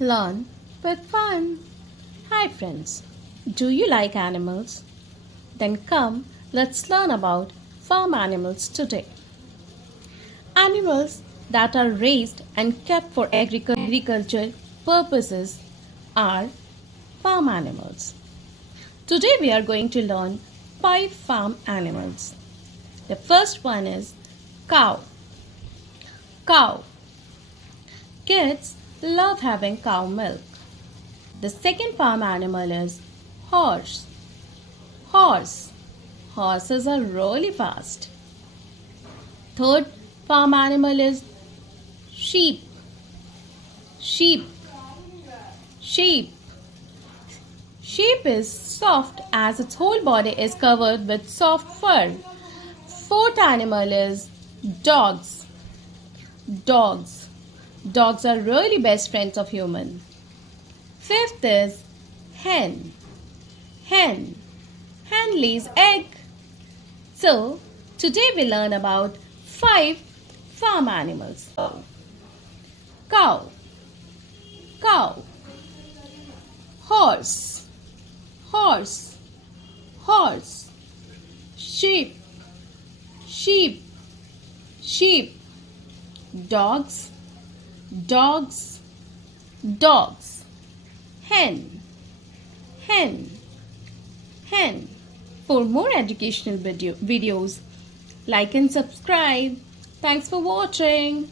Learn with fun. Hi friends, do you like animals? Then come, let's learn about farm animals today. Animals that are raised and kept for agriculture purposes are farm animals. Today we are going to learn 5 farm animals. The first one is cow. Cow. Kids love having cow milk. The second farm animal is horse. Horse. Horses are really fast. Third farm animal is sheep. Sheep. Sheep. Sheep is soft as its whole body is covered with soft fur. Fourth animal is dogs. Dogs. Dogs are really best friends of human. Fifth is hen. Hen. Hen lays egg. So, today we learn about 5 farm animals. Cow. Cow. Horse. Horse. Horse. Sheep. Sheep. Sheep. Dogs. Dogs. Dogs. Hen. Hen. Hen. For more educational videos, like and subscribe. Thanks for watching.